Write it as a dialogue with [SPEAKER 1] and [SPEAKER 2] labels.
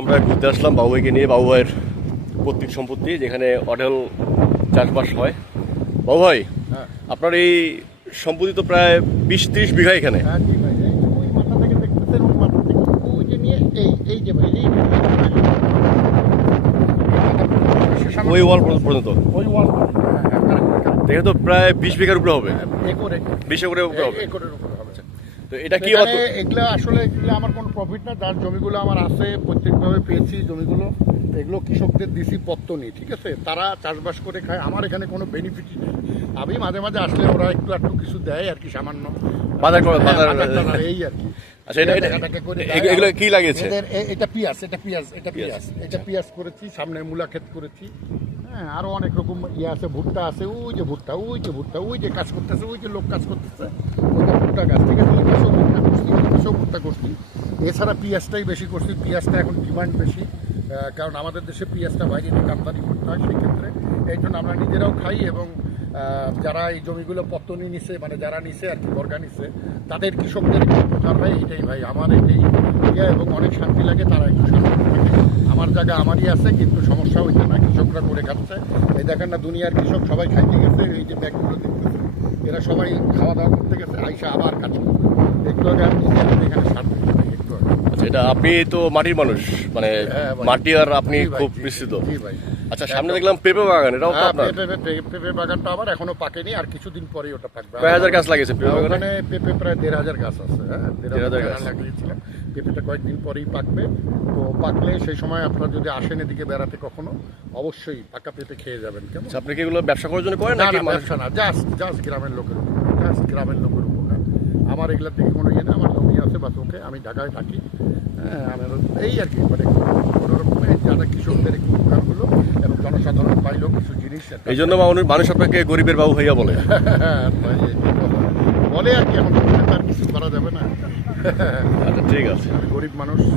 [SPEAKER 1] আমরা ঘুরতে আসলাম বাবু ভাইকে নিয়ে বাবু ভাইয়ের পৈতৃক সম্পত্তি যেখানে অঢেল চাষবাস হয়। বাবু ভাই
[SPEAKER 2] হ্যাঁ।
[SPEAKER 1] আপনার এই সম্পত্তি তো প্রায় বিশ ত্রিশ বিঘা এখানে।
[SPEAKER 2] হ্যাঁ জি ভাই এই ওই
[SPEAKER 1] ওয়াল পর্যন্ত
[SPEAKER 2] ওই ওয়াল
[SPEAKER 1] দেখে তো প্রায় বিশ বিঘার উপরে হবে। বিশ করে উপরে হবে।
[SPEAKER 2] একরের উপরে। হবে
[SPEAKER 1] তো এটা কি
[SPEAKER 2] এগুলো আসলে এগুলো আমার কোনো প্রফিট না। যার জমিগুলো আমার আছে প্রত্যেকভাবে পেয়েছি জমিগুলো। এগুলো কৃষকদের দিছি পত্তনি ঠিক আছে? তারা চাষবাস করে খায়। আমার এখানে কোনো বেনিফিটই নেই। আমি মাঝে মাঝে আসলে ওরা একটু একটু কিছু দেয় আর কি সামান্য। হ্যাঁ, এই আর কি।
[SPEAKER 1] আচ্ছা এগুলো- কি লাগিয়েছে?
[SPEAKER 2] এটা পিঁয়াজ এটা পিঁয়াজ এটা
[SPEAKER 1] পিঁয়াজ,
[SPEAKER 2] এটা পিঁয়াজ করেছি সামনে মূলা ক্ষেত করেছি। হ্যাঁ আরও অনেক রকম ইয়ে আছে ভুট্টা আছে ওই যে ভুট্টা ওই যে ভুট্টা ওই যে কাজ করতেছে ওই যে লোক কাজ করতেছে ওইটা ভুট্টা গাছ ঠিক আছে ওই পাশেও ভুট্টা করছি ওই পাশেও ভুট্টা করছি এছাড়া পেঁয়াজটাই বেশি করছি, পেঁয়াজটা এখন ডিমান্ড বেশি কারণ আমাদের দেশে পেঁয়াজটা বাইরে থেকে আমদানি করতে হয় সেই ক্ষেত্রে এই জন্য আমরা নিজেরাও খাই এবং যারা এই জমিগুলো পত্তনি নিছে মানে যারা নিছে আর কি, বর্গা নিছে, তাদের কৃষকদের উপকার হয়, এইটাই ভাই। আমার এটাই ইয়ে এবং অনেক শান্তি লাগে তারা একটু শান্তি আমার জায়গা আমারই আছে, কিন্তু সমস্যা হইতে না, কৃষকরা করে খাচ্ছে। এই দেখেন না, দুনিয়ার কৃষক সবাই খাইতে গেছে, এই যে ব্যাগগুলো দেখতেছে এরা সবাই খাওয়া দাওয়া করতে গেছে, আইসা আবার করবে একটু আগে আমি এখানে সার দিতে পারি একটু আগে
[SPEAKER 1] আচ্ছা এটা আপনি তো মাটির মানুষ মানে
[SPEAKER 2] হ্যাঁ
[SPEAKER 1] মাটি আর আপনি খুব বিস্তৃত। আচ্ছা সামনে দেখলাম পেঁপে বাগান এটাও
[SPEAKER 2] হ্যাঁ,
[SPEAKER 1] আপনার?
[SPEAKER 2] পেঁপে বাগানটা আবার এখনও পাকেনি আর কিছুদিন পরেই ওটা পাকবে।
[SPEAKER 1] কয় হাজার গাছ লাগিয়েছে পেঁপে বাগানে?
[SPEAKER 2] ওখানে পেঁপে প্রায় দেড় হাজার গাছ আছে হ্যাঁ দেড়
[SPEAKER 1] হাজার গাছ।
[SPEAKER 2] লাগিয়েছিলাম। পেঁপেটা কয়েকদিন পরেই পাকবে। তো পাকলে সেই সময় আপনারা যদি আসেন এদিকে বেড়াতে কখনো অবশ্যই পাকা পেঁপে খেয়ে যাবেন কেমন?
[SPEAKER 1] আচ্ছা আপনি কি এগুলো ব্যবসা করার জন্য করেন
[SPEAKER 2] না
[SPEAKER 1] নাকি মানুষ
[SPEAKER 2] ব্যবসা না জাস্ট জাস্ট গ্রামের লোকের জাস্ট গ্রামের লোকের উপকার আমার এগুলোর দিকে কোনো ইয়ে না আমার জমি আছে বা ওকে আমি ঢাকায় থাকি। হ্যাঁ আমার এই আর কি মানে কোনো রকমে যারা কৃষকদের একটু উপকার হলো এবং জনসাধারণ পাইলো কিছু জিনিস
[SPEAKER 1] এই জন্য মানুষ মানুষ আপনাকে গরিবের বাবু হইয়া বলে।
[SPEAKER 2] বলে আর কি এখন তার কিছু করা যাবে না।
[SPEAKER 1] আচ্ছা ঠিক আছে।
[SPEAKER 2] আমি গরিব মানুষ।